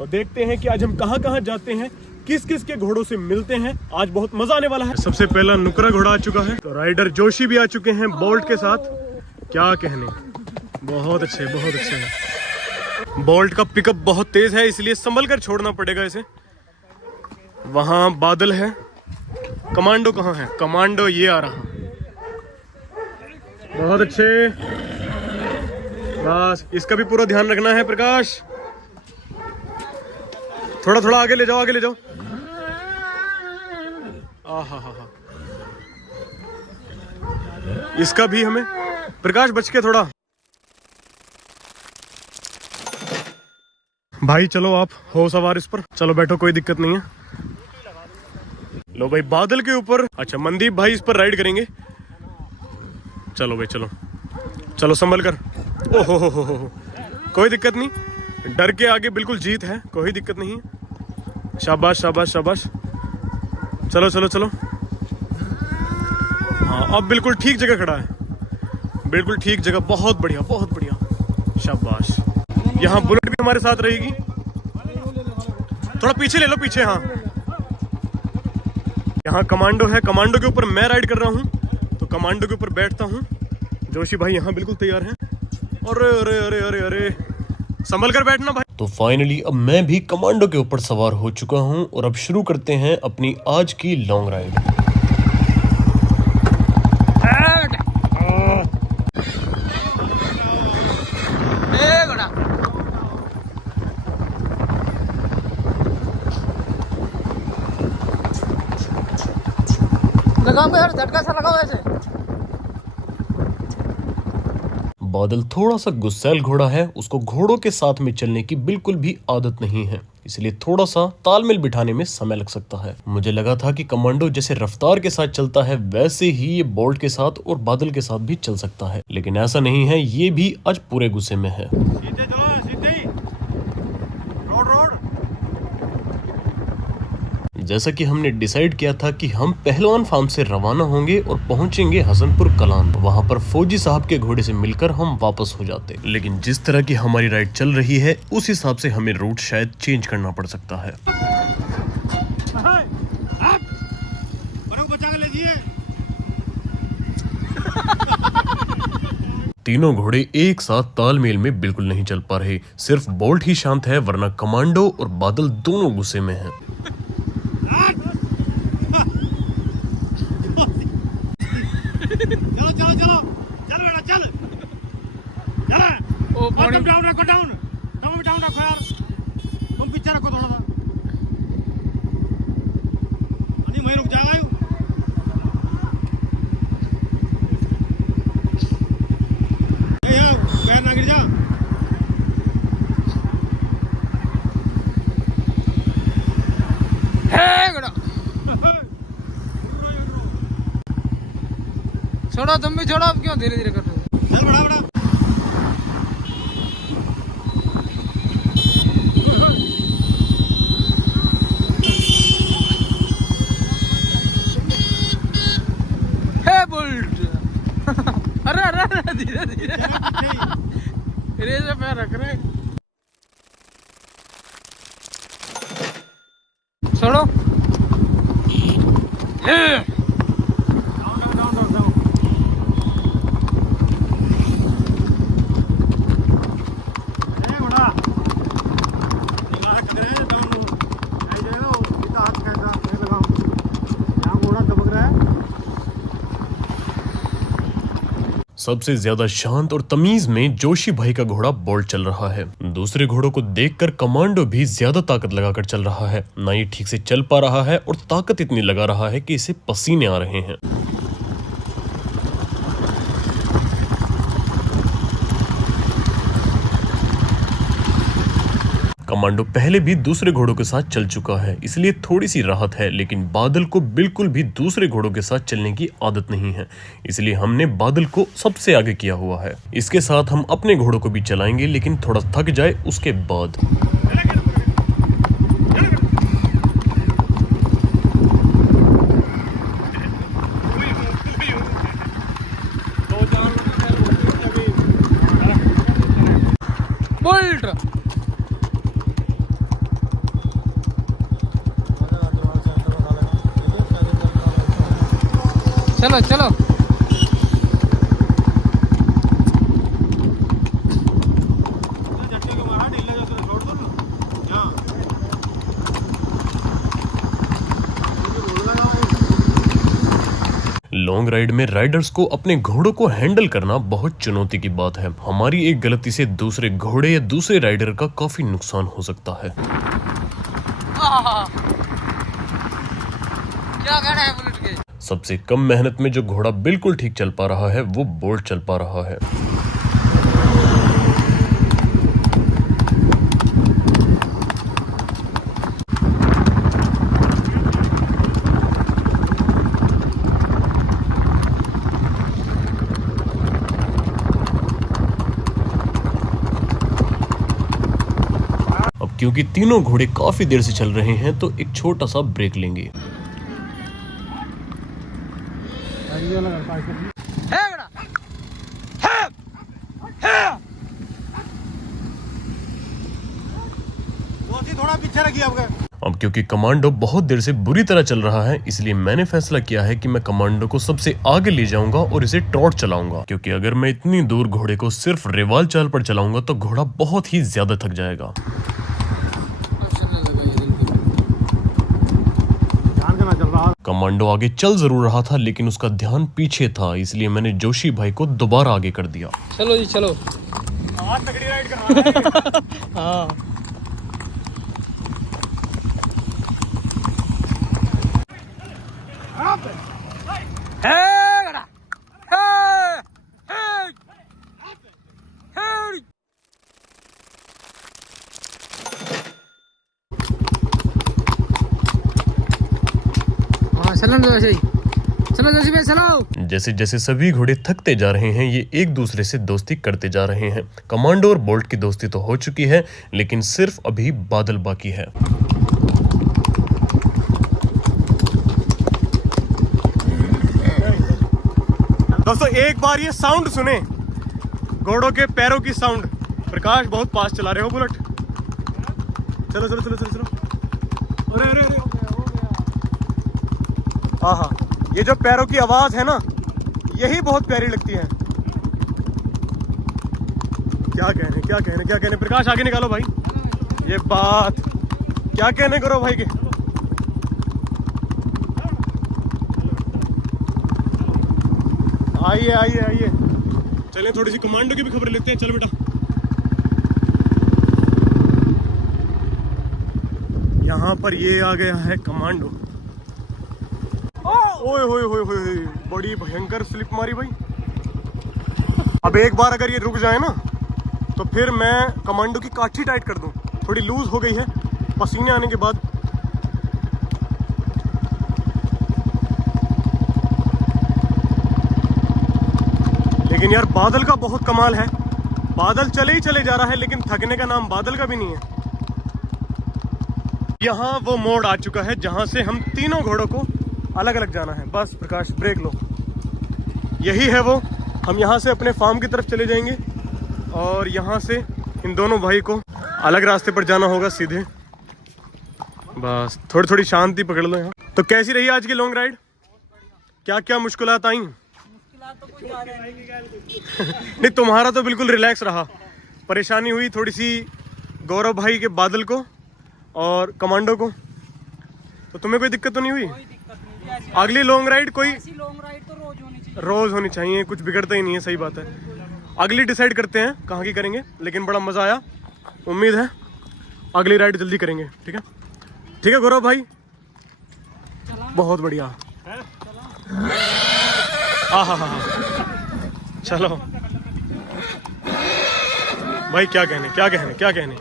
तो देखते हैं कि आज हम कहाँ कहाँ जाते हैं, किस किस के घोड़ों से मिलते हैं। आज बहुत मजा आने वाला है। सबसे पहला नुकरा घोड़ा आ चुका है, तो राइडर जोशी भी आ चुके हैं बोल्ट के साथ। क्या कहने, बहुत अच्छे हैं। बोल्ट का पिकअप बहुत तेज है, इसलिए संभल कर छोड़ना पड़ेगा इसे। वहां बादल है। कमांडो कहाँ है? कमांडो ये आ रहा। बहुत अच्छे, बस इसका भी पूरा ध्यान रखना है प्रकाश। थोड़ा थोड़ा आगे ले जाओ, आगे ले जाओ। हा। इसका भी हमें, प्रकाश बच के थोड़ा। भाई चलो, आप हो सवार इस पर, चलो बैठो, कोई दिक्कत नहीं है। लो भाई, बादल के ऊपर। अच्छा, मनदीप भाई इस पर राइड करेंगे। चलो भाई, चलो चलो, संभल कर। ओहो हो, कोई दिक्कत नहीं, डर के आगे बिल्कुल जीत है, कोई दिक्कत नहीं है। शाबाश शाबाश शाबाश, चलो चलो चलो। हाँ, अब बिल्कुल ठीक जगह खड़ा है, बिल्कुल ठीक जगह। बहुत बढ़िया, बहुत बढ़िया, शाबाश। यहाँ बुलेट भी हमारे साथ रहेगी। थोड़ा पीछे ले लो, पीछे। हाँ, यहाँ कमांडो है, कमांडो के ऊपर मैं राइड कर रहा हूँ, तो कमांडो के ऊपर बैठता हूँ। जोशी भाई यहाँ बिल्कुल तैयार हैं। अरे अरे अरे अरे अरे, संभल कर बैठना भाई। तो फाइनली अब मैं भी कमांडो के ऊपर सवार हो चुका हूँ और अब शुरू करते हैं अपनी आज की लॉन्ग राइड। लगाम पे यार झटका सा लगा वैसे। बादल थोड़ा सा गुस्सैल घोड़ा है, उसको घोड़ों के साथ में चलने की बिल्कुल भी आदत नहीं है, इसलिए थोड़ा सा तालमेल बिठाने में समय लग सकता है। मुझे लगा था कि कमांडो जैसे रफ्तार के साथ चलता है वैसे ही ये बोल्ट के साथ और बादल के साथ भी चल सकता है, लेकिन ऐसा नहीं है। ये भी आज पूरे गुस्से में है। सीधे जाओ, सीधे ही। रोड। जैसा कि हमने डिसाइड किया था कि हम पहलवान फार्म से रवाना होंगे और पहुंचेंगे हसनपुर कलान। वहां पर फौजी साहब के घोड़े से मिलकर हम वापस हो जाते, लेकिन जिस तरह की हमारी राइड चल रही है उस हिसाब से हमें रूट शायद चेंज करना पड़ सकता है। तीनों घोड़े एक साथ तालमेल में बिल्कुल नहीं चल पा रहे। सिर्फ बोल्ट ही शांत है, वरना कमांडो और बादल दोनों गुस्से में हैं। तुम पीछे रखो थोड़ा सा, मैं रुक जाएगा। पैर ना गिर जा। छोड़ो, तुम भी छोड़ो। अब क्यों धीरे धीरे कर रहे हो? चल बड़ा बड़ा। अरे अरे अरे, धीरे धीरे रेस में पैर रख रहे। छोड़ो। सबसे ज्यादा शांत और तमीज में जोशी भाई का घोड़ा बोल्ट चल रहा है। दूसरे घोड़ों को देखकर कमांडो भी ज्यादा ताकत लगाकर चल रहा है। ना ये ठीक से चल पा रहा है और ताकत इतनी लगा रहा है कि इसे पसीने आ रहे हैं। कमांडो पहले भी दूसरे घोड़ों के साथ चल चुका है, इसलिए थोड़ी सी राहत है, लेकिन बादल को बिल्कुल भी दूसरे घोड़ों के साथ चलने की आदत नहीं है, इसलिए हमने बादल को सबसे आगे किया हुआ है। इसके साथ हम अपने घोड़ों को भी चलाएंगे, लेकिन थोड़ा थक जाए उसके बाद। चलो चलो। लॉन्ग राइड में राइडर्स को अपने घोड़ों को हैंडल करना बहुत चुनौती की बात है। हमारी एक गलती से दूसरे घोड़े या दूसरे राइडर का काफी नुकसान हो सकता है। क्या कहना है बुलेट के? सबसे कम मेहनत में जो घोड़ा बिल्कुल ठीक चल पा रहा है वो बोल्ट चल पा रहा है। अब क्योंकि तीनों घोड़े काफी देर से चल रहे हैं तो एक छोटा सा ब्रेक लेंगे। थोड़ा पीछे रखिए आपका। अब क्योंकि कमांडो बहुत देर से बुरी तरह चल रहा है इसलिए मैंने फैसला किया है कि मैं कमांडो को सबसे आगे ले जाऊंगा और इसे ट्रॉट चलाऊंगा, क्योंकि अगर मैं इतनी दूर घोड़े को सिर्फ रिवाल चाल पर चलाऊंगा तो घोड़ा बहुत ही ज्यादा थक जाएगा। कमांडो आगे चल जरूर रहा था लेकिन उसका ध्यान पीछे था, इसलिए मैंने जोशी भाई को दोबारा आगे कर दिया। चलो जी चलो। आज तगड़ी राइड कर रहा है। हाँ चलो जोशी, चलो जोशी भाई चलो। जैसे जैसे सभी घोड़े थकते जा रहे हैं ये एक दूसरे से दोस्ती करते जा रहे हैं। कमांडो और बोल्ट की दोस्ती तो हो चुकी है लेकिन सिर्फ अभी बादल बाकी है। दोस्तों एक बार ये साउंड सुने, घोड़ों के पैरों की साउंड। प्रकाश बहुत पास चला रहे हो बुलेट। चलो चलो चलो चलो चलो। अरे अरे अरे हाँ, ये जो पैरों की आवाज है ना यही बहुत प्यारी लगती है। क्या कहने क्या कहने क्या कहने। प्रकाश आगे निकालो भाई। ये बात क्या कहने करो भाई के। आइए आइए आइए, चलिए थोड़ी सी कमांडो की भी खबर लेते हैं। चलो बेटा, यहाँ पर ये आ गया है कमांडो। ओए होए होए होए, बड़ी भयंकर स्लिप मारी भाई। अब एक बार अगर ये रुक जाए ना तो फिर मैं कमांडो की काठी टाइट कर दूं। थोड़ी लूज हो गई है पसीने आने के बाद। लेकिन यार बादल का बहुत कमाल है। बादल चले ही चले जा रहा है लेकिन थकने का नाम बादल का भी नहीं है। यहाँ वो मोड़ आ चुका है जहां से हम तीनों घोड़ों को अलग अलग जाना है। बस प्रकाश ब्रेक लो, यही है वो। हम यहाँ से अपने फार्म की तरफ चले जाएंगे और यहाँ से इन दोनों भाई को अलग रास्ते पर जाना होगा सीधे। बस थोड़ी थोड़ी शांति पकड़ लो यहाँ। तो कैसी रही आज की लॉन्ग राइड? क्या क्या मुश्किलात आई? नहीं तुम्हारा तो बिल्कुल रिलैक्स रहा। परेशानी हुई थोड़ी सी गौरव भाई के बादल को और कमांडो को, तो तुम्हें कोई दिक्कत तो नहीं हुई? अगली लॉन्ग राइड कोई लॉन्ग राइड तो रोज होनी चाहिए, कुछ बिगड़ता ही नहीं है। सही बात है। अगली डिसाइड करते हैं कहाँ की करेंगे, लेकिन बड़ा मजा आया। उम्मीद है अगली राइड जल्दी करेंगे। ठीक है ठीक है गौरव भाई, बहुत बढ़िया। हाँ चलो भाई, क्या कहने क्या कहने क्या कहने।